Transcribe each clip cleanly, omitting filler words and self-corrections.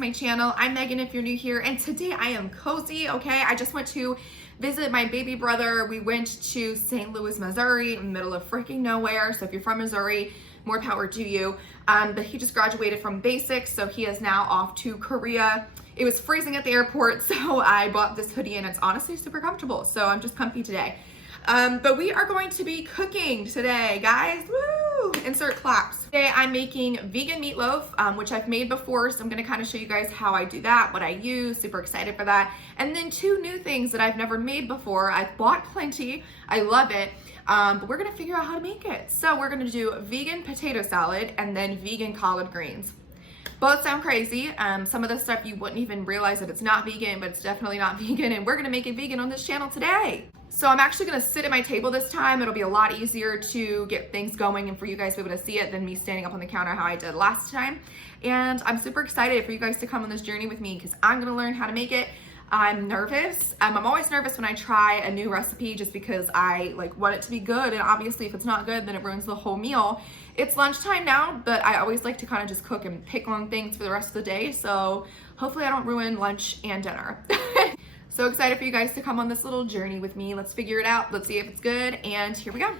to my channel. I'm Megan if you're new here, and today I am cozy, okay? I just went to visit my baby brother. We went to St. Louis, Missouri, in the middle of freaking nowhere. So if you're from Missouri, more power to you. But he just graduated from basics, so he is now off to Korea. It was freezing at the airport, so I bought this hoodie and it's honestly super comfortable. So I'm just comfy today. But we are going to be cooking today, guys. Woo! Insert claps. Today I'm making vegan meatloaf, which I've made before, so I'm gonna kind of show you guys how I do that, what I use. Super excited for that. And then two new things that I've never made before. I've bought plenty. I love it. But we're gonna figure out how to make it. So we're gonna do vegan potato salad and then vegan collard greens. Both sound crazy. Some of the stuff you wouldn't even realize that it's not vegan, but it's definitely not vegan, and we're gonna make it vegan on this channel today. So I'm actually gonna sit at my table this time. It'll be a lot easier to get things going and for you guys to be able to see it than me standing up on the counter how I did last time. And I'm super excited for you guys to come on this journey with me because I'm gonna learn how to make it. I'm nervous. I'm always nervous when I try a new recipe just because I want it to be good, and obviously if it's not good then it ruins the whole meal. It's lunchtime now, but I always like to kind of just cook and pick on things for the rest of the day, so hopefully I don't ruin lunch and dinner. So excited for you guys to come on this little journey with me. Let's figure it out. Let's see if it's good, and here we go.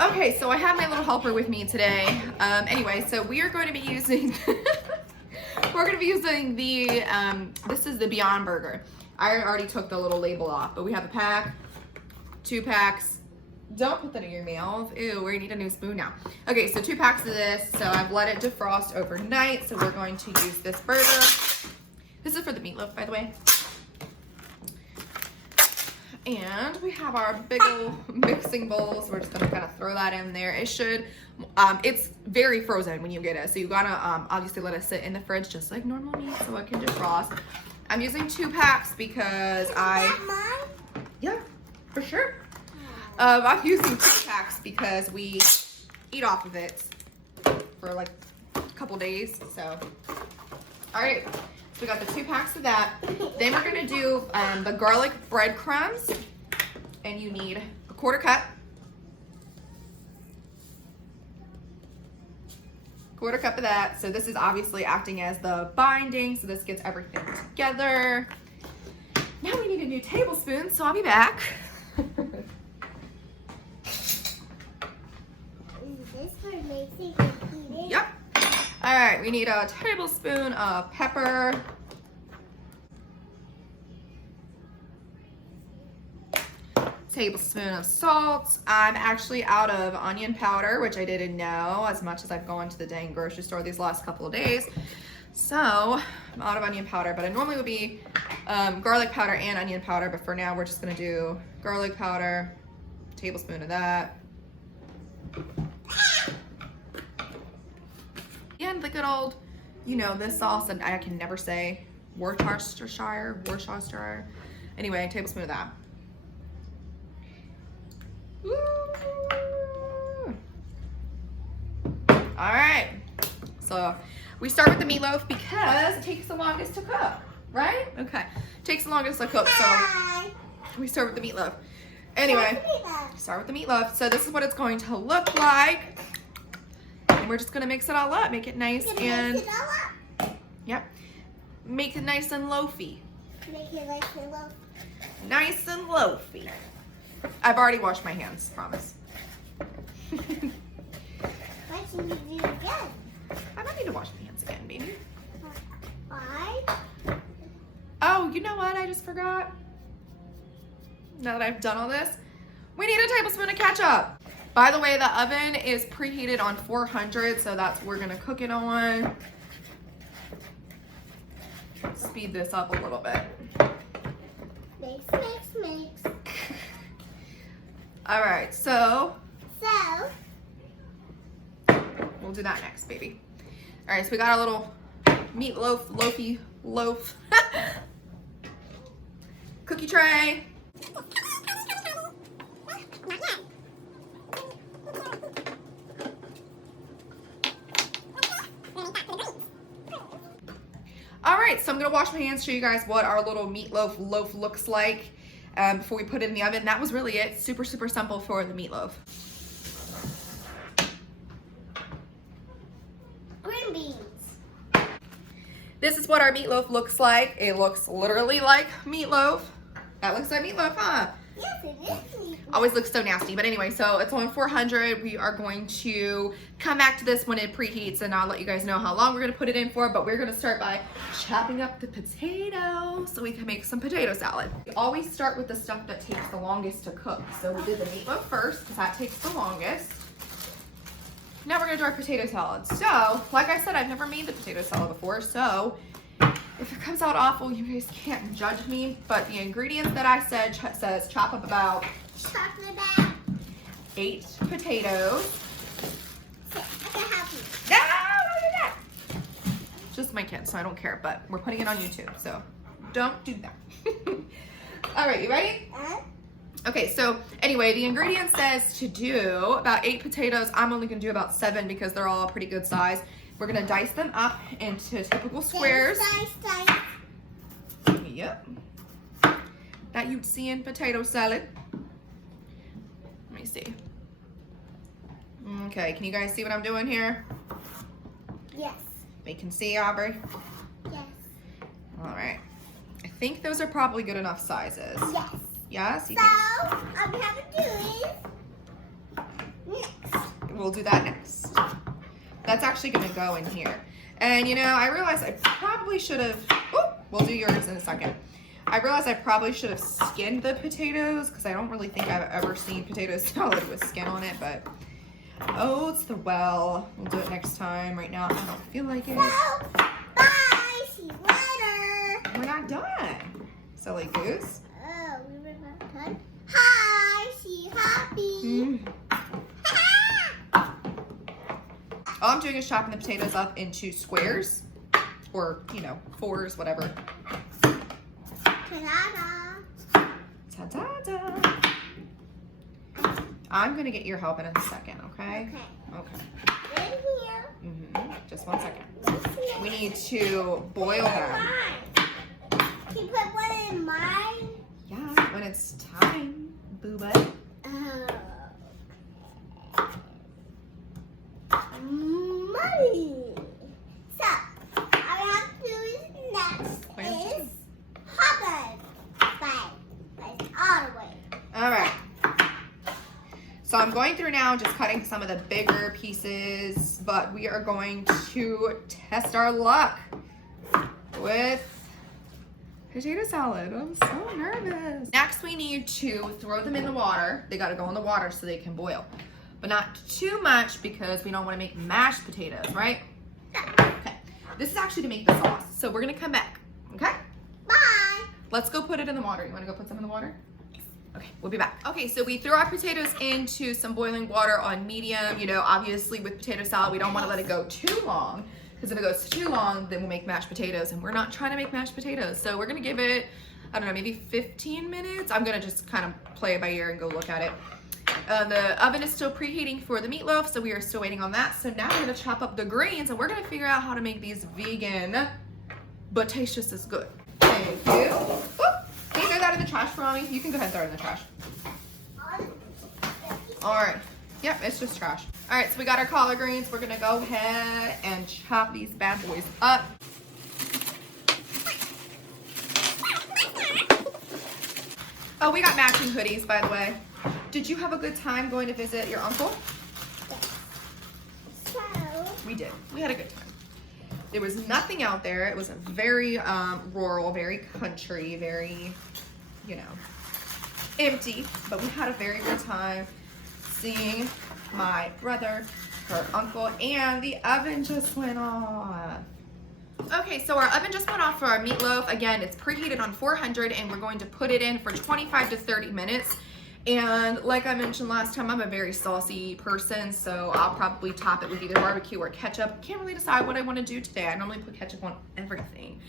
Okay, so I have my little helper with me today. Anyway, so we are going to be using we're going to be using the this is the Beyond Burger. I already took the little label off, but we have a pack, 2 packs. Don't put that in your mouth. Ew, we need a new spoon now. Okay, so 2 packs of this. So I've let it defrost overnight. So we're going to use this burger. This is for the meatloaf, by the way. And we have our big old mixing bowl. So we're just gonna kind of throw that in there. It should, it's very frozen when you get it. So you gotta obviously let it sit in the fridge just like normal meat so it can defrost. I'm using 2 packs because yeah, for sure. I'm using 2 packs because we eat off of it for like a couple days. So, all right, so we got the 2 packs of that. Then we're gonna do the garlic breadcrumbs, and you need a 1/4 cup. 1/4 cup of that. So this is obviously acting as the binding, so this gets everything together. Now we need a new tablespoon, so I'll be back. Yep. All right, we need a tablespoon of pepper. Tablespoon of salt. I'm actually out of onion powder, which I didn't know, as much as I've gone to the dang grocery store these last couple of days. So I'm out of onion powder, but it normally would be garlic powder and onion powder, but for now we're just gonna do garlic powder, tablespoon of that. And the good old, you know, this sauce, and I can never say Worcestershire. Anyway, a tablespoon of that. Woo. All right, so we start with the meatloaf because it takes the longest to cook, right? Okay, takes the longest to cook, so we start with the meatloaf. Anyway, start with the meatloaf. So this is what it's going to look like. And we're just gonna mix it all up, make it nice and yep, make it nice and loafy. Make it nice and loafy. Nice and loafy. I've already washed my hands, promise. Why should you do it again? I don't need to wash my hands again, baby. Why? Oh, you know what? I just forgot. Now that I've done all this, we need a tablespoon of ketchup. By the way, the oven is preheated on 400, so that's what we're gonna cook it on. Speed this up a little bit. Mix. All right, so we'll do that next, baby. All right, so we got our little meatloaf, loafy loaf cookie tray. All right, so I'm gonna wash my hands, show you guys what our little meatloaf loaf looks like before we put it in the oven. That was really it. Super, super simple for the meatloaf. Green beans. This is what our meatloaf looks like. It looks literally like meatloaf. That looks like meatloaf, huh? Yes, it is. Always looks so nasty. But anyway, so it's on 400. We are going to come back to this when it preheats, and I'll let you guys know how long we're going to put it in for. But we're going to start by chopping up the potatoes so we can make some potato salad. We always start with the stuff that takes the longest to cook. So we did the meatloaf first because that takes the longest. Now we're gonna do our potato salad. So, like I said, I've never made the potato salad before, so if it comes out awful, you guys can't judge me. But the ingredients that I said says chop up about 8 potatoes. I can help you. No, don't do that. Just my kids, so I don't care. But we're putting it on YouTube, so don't do that. All right, you ready? Okay, so anyway, the ingredient says to do about 8 potatoes. I'm only gonna do about 7 because they're all pretty good size. We're gonna dice them up into typical squares. Dice. Yep. That you'd see in potato salad. Let me see. Okay, can you guys see what I'm doing here? Yes. We can see, Aubrey? Yes. All right. I think those are probably good enough sizes. Yes. Yes? You So, think? I'm gonna do next. We'll do that next. That's actually gonna go in here. And you know, I realized I probably should have, we'll do yours in a second. I realized I probably should have skinned the potatoes because I don't really think I've ever seen potato salad with skin on it, but oh, it's the well. We'll do it next time. Right now, I don't feel like it. So, bye. See you later. We're not done. Silly goose. Oh, we were not done. Hi. See you happy. All I'm doing is chopping the potatoes up into squares or, you know, 4s, whatever. Ta-da. Ta-da-da. I'm gonna get your help in a second, okay? Okay. Okay. In here. Just 1 second. This here. We need to boil them. Can you put one in mine? Yeah, when it's time, boo-bud. Money. So, all I have to do next is hot but all the way. All right. So I'm going through now, just cutting some of the bigger pieces, but we are going to test our luck with potato salad. I'm so nervous. Next, we need to throw them in the water. They gotta go in the water so they can boil, but not too much because we don't wanna make mashed potatoes, right? Okay, this is actually to make the sauce. So we're gonna come back, okay? Bye. Let's go put it in the water. You wanna go put some in the water? Okay, we'll be back. Okay, so we threw our potatoes into some boiling water on medium. You know, obviously with potato salad, we don't wanna let it go too long, because if it goes too long, then we'll make mashed potatoes, and we're not trying to make mashed potatoes. So we're gonna give it, I don't know, maybe 15 minutes. I'm gonna just kind of play it by ear and go look at it. The oven is still preheating for the meatloaf, so we are still waiting on that. So now we're gonna chop up the greens, and we're gonna figure out how to make these vegan, but taste just as good. Thank you. Whoop. Can you throw that in the trash for me? You can go ahead and throw it in the trash. All right. Yep, it's just trash. All right, so we got our collard greens. We're gonna go ahead and chop these bad boys up. Oh, we got matching hoodies, by the way. Did you have a good time going to visit your uncle? So, We did. We had a good time. There was nothing out there. It was a very rural, very country, very, you know, empty. But we had a very good time seeing my brother, her uncle, and the oven just went off. Okay, so our oven just went off for our meatloaf. Again, it's preheated on 400, and we're going to put it in for 25 to 30 minutes. And like I mentioned last time, I'm a very saucy person, so I'll probably top it with either barbecue or ketchup. Can't really decide what I want to do today. I normally put ketchup on everything,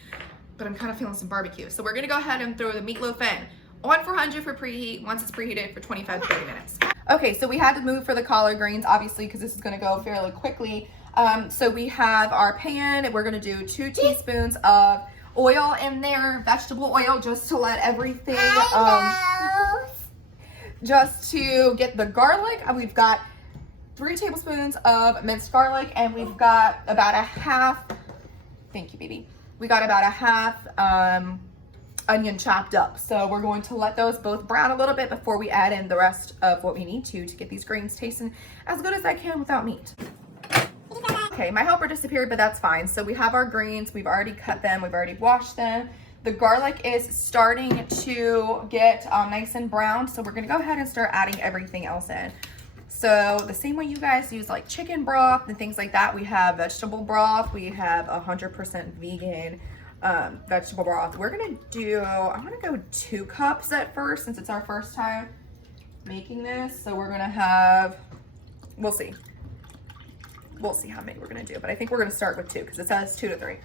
but I'm kind of feeling some barbecue. So we're gonna go ahead and throw the meatloaf in on 400 for preheat, once it's preheated, for 25 to 30 minutes. Okay, so we had to move for the collard greens, obviously, because this is gonna go fairly quickly. So we have our pan, and we're gonna do 2 teaspoons of oil in there, vegetable oil, just to let everything, just to get the garlic. We've got 3 tablespoons of minced garlic, and we've got about a half, thank you, baby, We got about a half onion chopped up. So we're going to let those both brown a little bit before we add in the rest of what we need to get these greens tasting as good as I can without meat. Okay, my helper disappeared, but that's fine. So we have our greens, we've already cut them, we've already washed them. The garlic is starting to get nice and brown, so we're gonna go ahead and start adding everything else in. So the same way you guys use like chicken broth and things like that, we have vegetable broth, we have 100% vegan vegetable broth. We're gonna do, I'm gonna go 2 cups at first since it's our first time making this. So we're gonna have, we'll see how many we're gonna do, but I think we're gonna start with 2 because it says 2 to 3.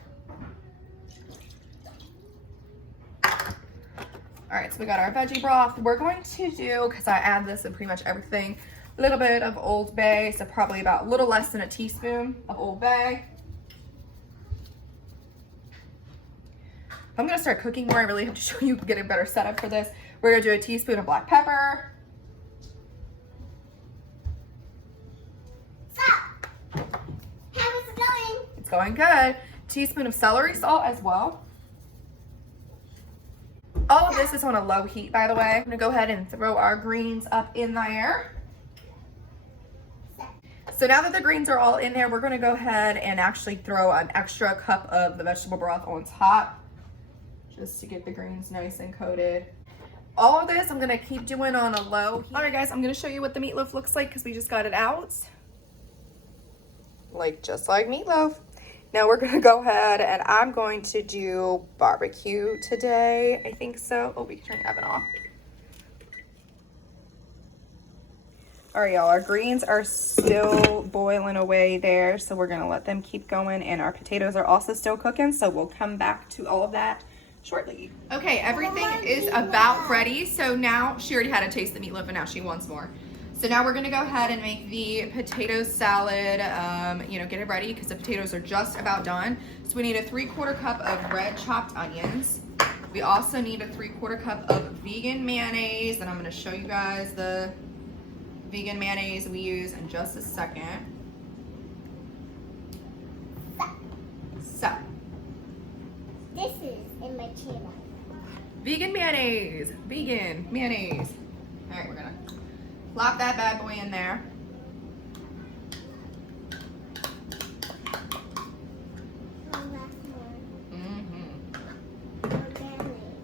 All right, so we got our veggie broth. We're going to do, because I add this in pretty much everything, a little bit of Old Bay, so probably about a little less than a teaspoon of Old Bay. If I'm gonna start cooking more, I really have to show you, get a better setup for this. We're gonna do a teaspoon of black pepper. So, how is it going? It's going good. Teaspoon of celery salt as well. All of this is on a low heat, by the way. I'm gonna go ahead and throw our greens up in there. So now that the greens are all in there, we're gonna go ahead and actually throw an extra cup of the vegetable broth on top, just to get the greens nice and coated. All of this I'm gonna keep doing on a low heat. All right guys, I'm gonna show you what the meatloaf looks like because we just got it out. Just like meatloaf. Now we're gonna go ahead and I'm going to do barbecue today. I think so. Oh, we can turn the oven off. All right, y'all, our greens are still boiling away there, so we're gonna let them keep going, and our potatoes are also still cooking, so we'll come back to all of that shortly. Okay, everything is about ready, so now she already had a taste of the meatloaf, and now she wants more. So now we're gonna go ahead and make the potato salad, get it ready, because the potatoes are just about done. So we need a 3/4 cup of red chopped onions. We also need a 3/4 cup of vegan mayonnaise, and I'm gonna show you guys the vegan mayonnaise we use in just a second. So This is in my channel. vegan mayonnaise. All right, we're gonna plop that bad boy in there.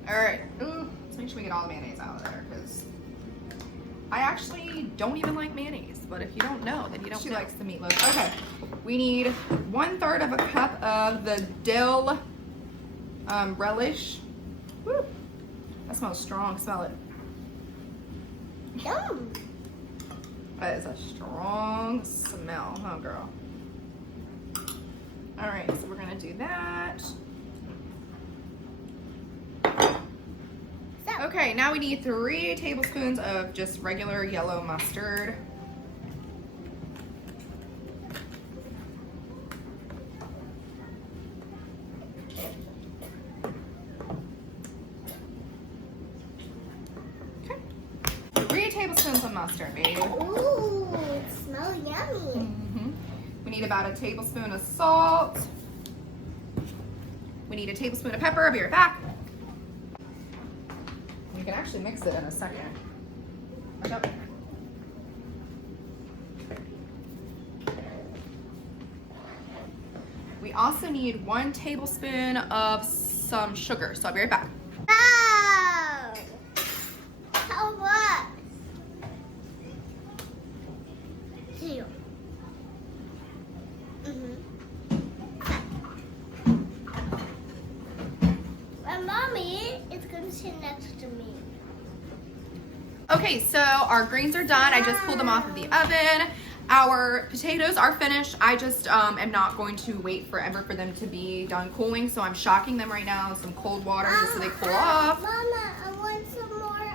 All right, let's make sure we get all the mayonnaise out of there, because I actually don't even like mayonnaise, but if you don't know, then you don't know. She likes the meatloaf. Okay, we need 1/3 of a cup of the dill relish. Woo, that smells strong, smell it. Yum. That is a strong smell, huh girl? All right, so we're gonna do that. Okay, now we need 3 tablespoons of just regular yellow mustard. Okay. 3 tablespoons of mustard, baby. Ooh, it smells yummy. We need about a tablespoon of salt. We need a tablespoon of pepper. I'll be right back. You can actually mix it in a second. Yep. We also need 1 tablespoon of some sugar, so I'll be right back. Oh! How what? Here. My mommy is going to sit next to me. Okay, so our greens are done. I just pulled them off of the oven. Our potatoes are finished. I just am not going to wait forever for them to be done cooling, so I'm shocking them right now in some cold water just so they cool off. Mama, I want some more.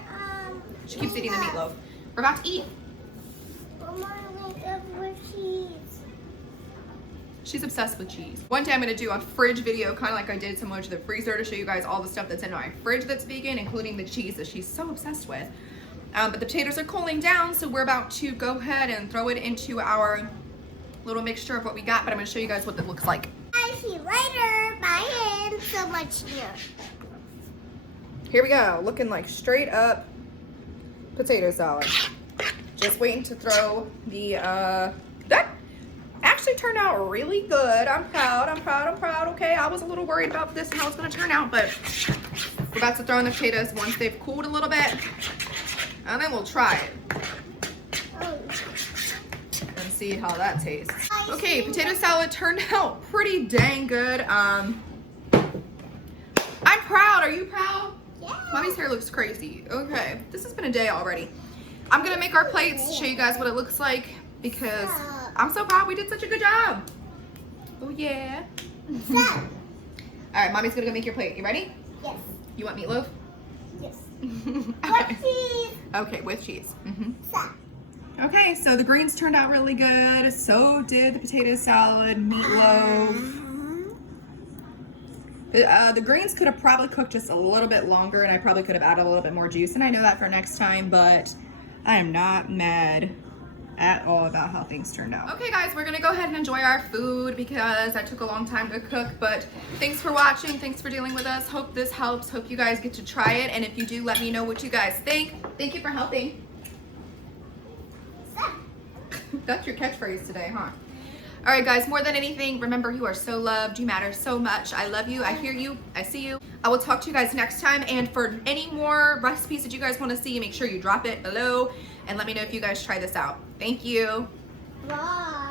She keeps eating the meatloaf. We're about to eat. Mama, I want with cheese. She's obsessed with cheese. One day I'm gonna do a fridge video, kind of like I did similar to the freezer, to show you guys all the stuff that's in my fridge that's vegan, including the cheese that she's so obsessed with. But the potatoes are cooling down, so we're about to go ahead and throw it into our little mixture of what we got, but I'm gonna show you guys what it looks like. I see Later. Bye. And so much here. Here we go, looking like straight up potato salad. Just waiting to throw the, that actually turned out really good. I'm proud, okay? I was a little worried about this and how it's gonna turn out, but we're about to throw in the potatoes once they've cooled a little bit, and then we'll try it and see how that tastes. Okay, potato salad turned out pretty dang good. I'm proud, are you proud? Yeah. Mommy's hair looks crazy. Okay, this has been a day already. I'm gonna make our plates, show you guys what it looks like, because I'm so proud we did such a good job. Oh yeah. All right, Mommy's gonna go make your plate. You ready? Yes. You want meatloaf? Yes. Okay. With cheese. Okay, with cheese. Okay, so the greens turned out really good. So did the potato salad, meatloaf. The greens could have probably cooked just a little bit longer, and I probably could have added a little bit more juice, and I know that for next time, but I am not mad at all about how things turned out. Okay guys, we're gonna go ahead and enjoy our food because that took a long time to cook, but thanks for watching, thanks for dealing with us. Hope this helps, hope you guys get to try it, and if you do, let me know what you guys think. Thank you for helping. That's your catchphrase today, huh? All right, guys, more than anything, remember you are so loved. You matter so much. I love you. I hear you. I see you. I will talk to you guys next time. And for any more recipes that you guys want to see, make sure you drop it below and let me know if you guys try this out. Thank you. Bye.